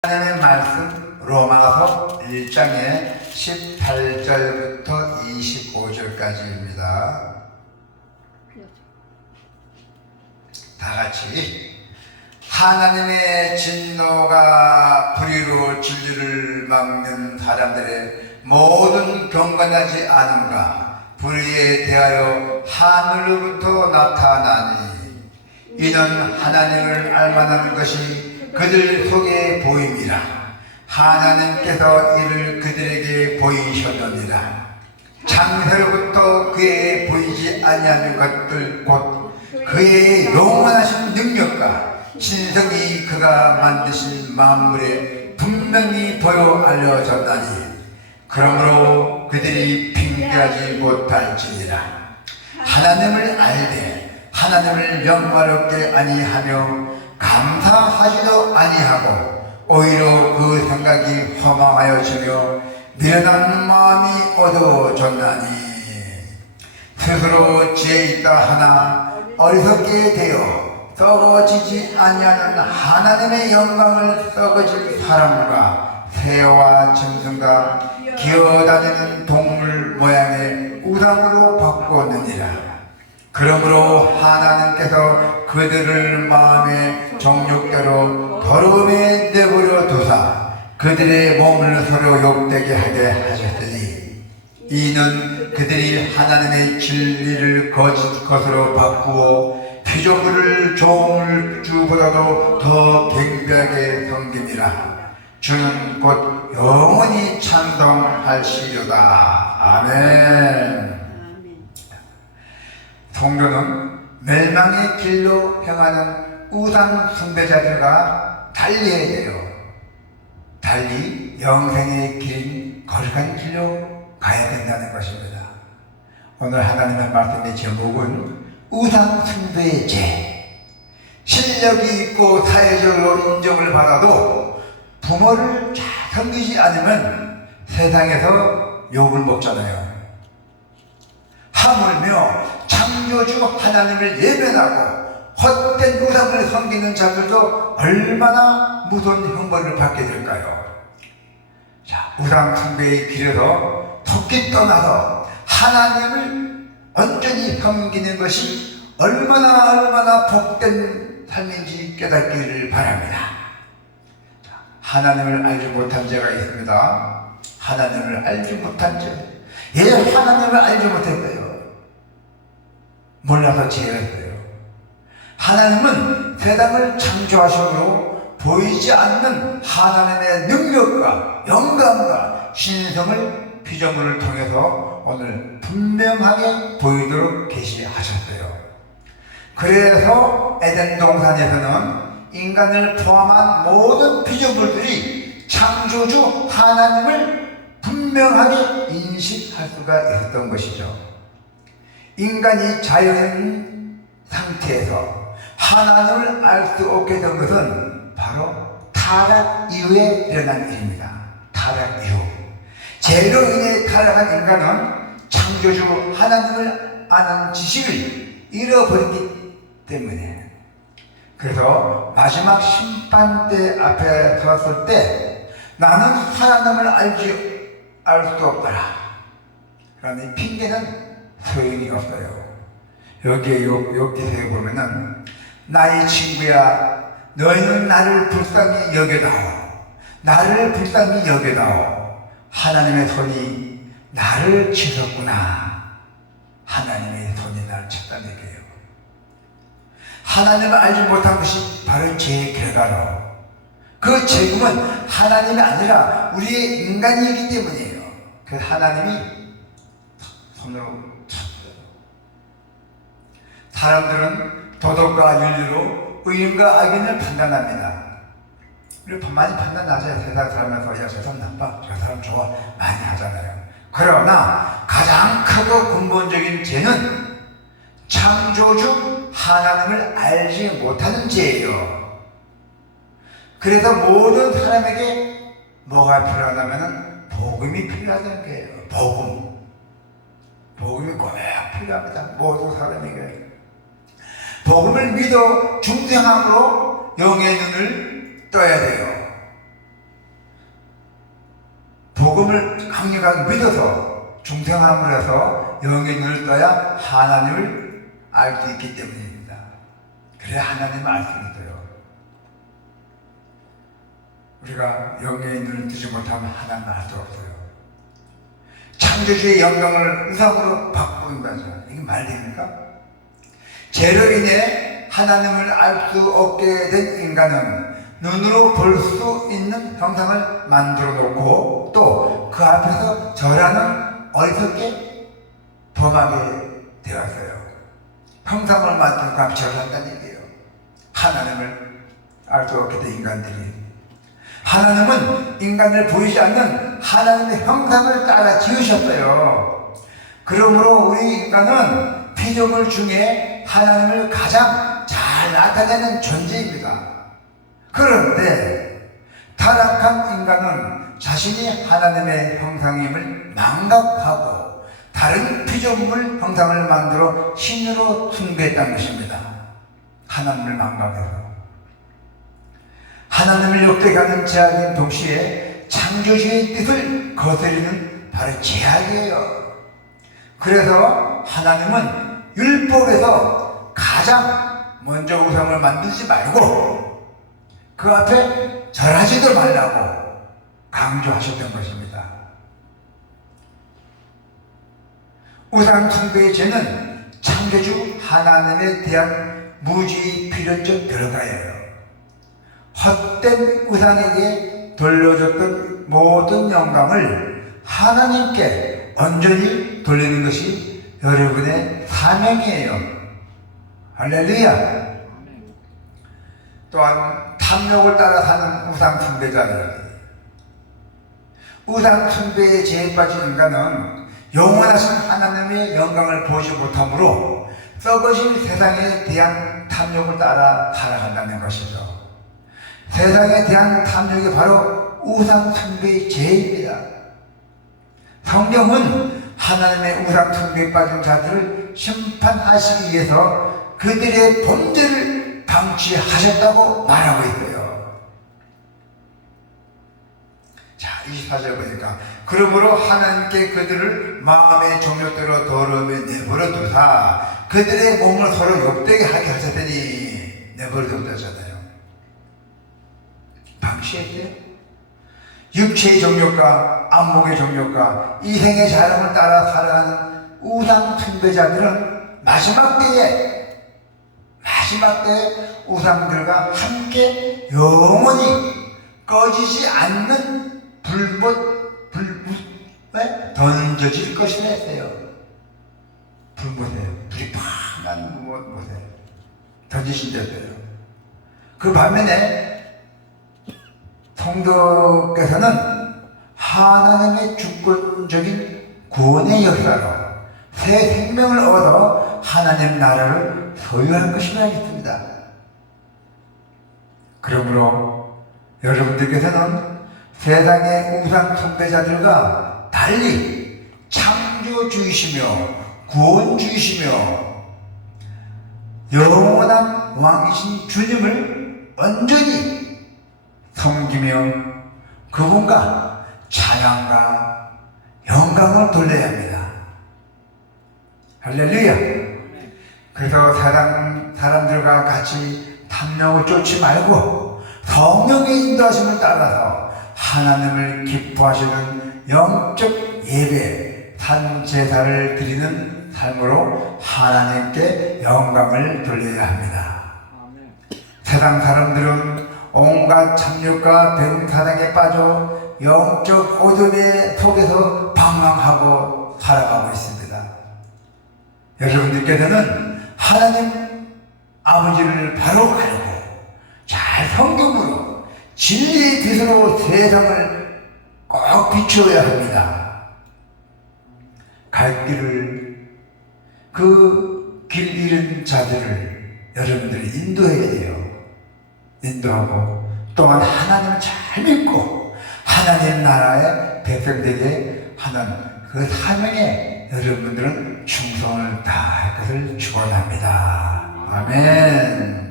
하나님의 말씀 로마서 1장의 18절부터 25절까지입니다. 다같이 하나님의 진노가 불의로 진리를 막는 사람들의 모든 경건하지 않음과 불의에 대하여 하늘로부터 나타나니 이는 하나님을 알만한 것이 그들 속에 보임이라. 하나님께서 이를 그들에게 보이셨느니라. 창세로부터 그에게 보이지 아니하는 것들 곧 그의 영원하신 능력과 신성이 그가 만드신 만물에 분명히 보여 알려졌나니 그러므로 그들이 핑계하지 못할지니라. 하나님을 알되 하나님을 영화롭게 아니하며 감사하지도 아니하고 오히려 그 생각이 허망하여지며 미련한 마음이 어두워졌나니 스스로 지혜 있다 하나 어리석게 되어 썩어지지 아니하는 하나님의 영광을 썩어질 사람과 새와 짐승과 기어다니는 동물 모양의 우상으로 바꾸었느니라. 그러므로 하나님께서 그들을 마음의 정욕대로 더러움에 내버려 두사 그들의 몸을 서로 욕되게 하게 하셨으니 이는 그들이 하나님의 진리를 거짓 것으로 바꾸어 피조물을 조물주보다도 더 경배하게 섬김이라. 주는 곧 영원히 찬송하시리로다. 아멘. 성도는 멸망의 길로 향하는 우상 숭배자들과 달리해야 돼요. 달리 영생의 길인 거룩한 길로 가야 된다는 것입니다. 오늘 하나님의 말씀의 제목은 우상 숭배의 죄. 실력이 있고 사회적으로 인정을 받아도 부모를 잘 섬기지 않으면 세상에서 욕을 먹잖아요. 하물며 창조주 하나님을 예배하고 헛된 우상을 섬기는 자들도 얼마나 무서운 형벌을 받게 될까요? 자, 우상 숭배의 길에서 토끼 떠나서 하나님을 온전히 섬기는 것이 얼마나 복된 삶인지 깨닫기를 바랍니다. 자, 하나님을 알지 못한 죄가 있습니다. 하나님을 알지 못한 죄. 예, 하나님을 알지 못했어요. 몰라서 죄였어요. 하나님은 세상을 창조하심으로 보이지 않는 하나님의 능력과 영광과 신성을 피조물을 통해서 오늘 분명하게 보이도록 계시하셨어요. 그래서 에덴 동산에서는 인간을 포함한 모든 피조물들이 창조주 하나님을 분명하게 인식할 수가 있었던 것이죠. 인간이 자연 상태에서 하나님을 알 수 없게 된 것은 바로 타락 이후에 일어난 일입니다. 타락 이후. 죄로 인해 타락한 인간은 창조주 하나님을 아는 지식을 잃어버렸기 때문에 그래서 마지막 심판대 앞에 섰을 때 나는 하나님을 알 수 없더라. 그러니 핑계는 소용이 없어요. 여기에 여기서 보면은 나의 친구야 너희는 나를 불쌍히 여겨다오. 나를 불쌍히 여겨다오. 하나님의 손이 나를 치셨구나. 하나님의 손이 나를 쳤다는 얘기예요. 하나님을 알지 못한 것이 바로 죄의 결과로 그 죄금은 하나님이 아니라 우리의 인간이기 때문이에요. 그래서 하나님이 손으로 사람들은 도덕과 윤리로 의인과 악인을 판단합니다. 우리 많이 판단하죠. 세상 살면서 야, 저 사람 나빠, 저 사람 좋아 많이 하잖아요. 그러나 가장 크고 근본적인 죄는 창조주 하나님을 알지 못하는 죄예요. 그래서 모든 사람에게 뭐가 필요하다면 복음이 필요하다는 거예요. 복음이 꼭 필요합니다. 모든 사람에게. 복음을 믿어 중생함으로 영의 눈을 떠야 돼요. 강력하게 믿어서 중생함을 해서 영의 눈을 떠야 하나님을 알 수 있기 때문입니다. 그래야 하나님을 알 수 있어요. 우리가 영의 눈을 뜨지 못하면 하나님을 알 수 없어요. 창조주의 영광을 우상으로 바꾼다죠. 이게 말 됩니까? 죄로 인해 하나님을 알 수 없게 된 인간은 눈으로 볼 수 있는 형상을 만들어 놓고 또 그 앞에서 절하는 어리석게 범하게 되었어요. 형상을 만든 그 앞에 절한다는 얘기예요. 하나님을 알 수 없게 된 인간들이. 하나님은 인간을 보이지 않는 하나님의 형상을 따라 지으셨어요. 그러므로 우리 인간은 피조물 중에 하나님을 가장 잘 나타내는 존재입니다. 그런데 타락한 인간은 자신이 하나님의 형상임을 망각하고 다른 피조물 형상을 만들어 신으로 숭배했다는 것입니다. 하나님을 망각해서. 하나님을 역대하는 제약인 동시에 창조주의 뜻을 거스르는 바로 제약이에요. 그래서 하나님은 율법에서 가장 먼저 우상을 만들지 말고 그 앞에 절하지도 말라고 강조하셨던 것입니다. 우상 숭배의 죄는 창조주 하나님에 대한 무지의 필연적 결과예요. 헛된 우상에게 돌려줬던 모든 영광을 하나님께 온전히 돌리는 것이 여러분의 사명이에요. 할렐루야. 또한 탐욕을 따라 사는 우상 숭배자들, 우상 숭배의 죄에 빠진 인간은 영원하신 하나님의 영광을 보지 못하므로 썩어질 세상에 대한 탐욕을 따라 살아간다는 것이죠. 세상에 대한 탐욕이 바로 우상 숭배의 죄입니다. 성경은 하나님의 우상 숭배에 빠진 자들을 심판하시기 위해서 그들의 범죄를 방치하셨다고 말하고 있어요. 자, 24절 보니까 그러므로 하나님께 그들을 마음의 종류대로 더러움에 내버려 두사 그들의 몸을 서로 욕되게 하게 하셨더니 내버려 뒀다잖아요. 방치했대요. 육체의 정욕과 안목의 정욕과 이생의 자랑을 따라 살아가는 우상 숭배자들은 마지막 때에 우상들과 함께 영원히 꺼지지 않는 불못에 던져질 것이라 했어요. 불못에, 불이 팍 나는 못에 던지신댔어요. 그 반면에 성도께서는 하나님의 주권적인 구원의 역사로 새 생명을 얻어 하나님 나라를 소유할 것이라 했습니다. 그러므로 여러분들께서는 세상의 우상 숭배자들과 달리 창조주이시며 구원주이시며 영원한 왕이신 주님을 온전히 섬기며 그분과 찬양과 영광을 돌려야 합니다. 할렐루야. 그래서 사람들과 같이 탐욕을 쫓지 말고 성령의 인도하심을 따라서 하나님을 기뻐하시는 영적 예배, 산제사를 드리는 삶으로 하나님께 영광을 돌려야 합니다. 세상 사람들은 온갖 참욕과 배움 사랑에 빠져 영적 어둠의 속에서 방황하고 살아가고 있습니다. 여러분들께서는 하나님 아버지를 바로 알고 잘 성경으로 진리의 빛으로 세상을 꼭 비추어야 합니다. 갈 길을 그 길 잃은 자들을 여러분들이 인도해야 돼요. 인도하고 또한 하나님을 잘 믿고 하나님 나라의 백성되게 하는 그 사명에 여러분들은 충성을 다할 것을 축원합니다. 아멘.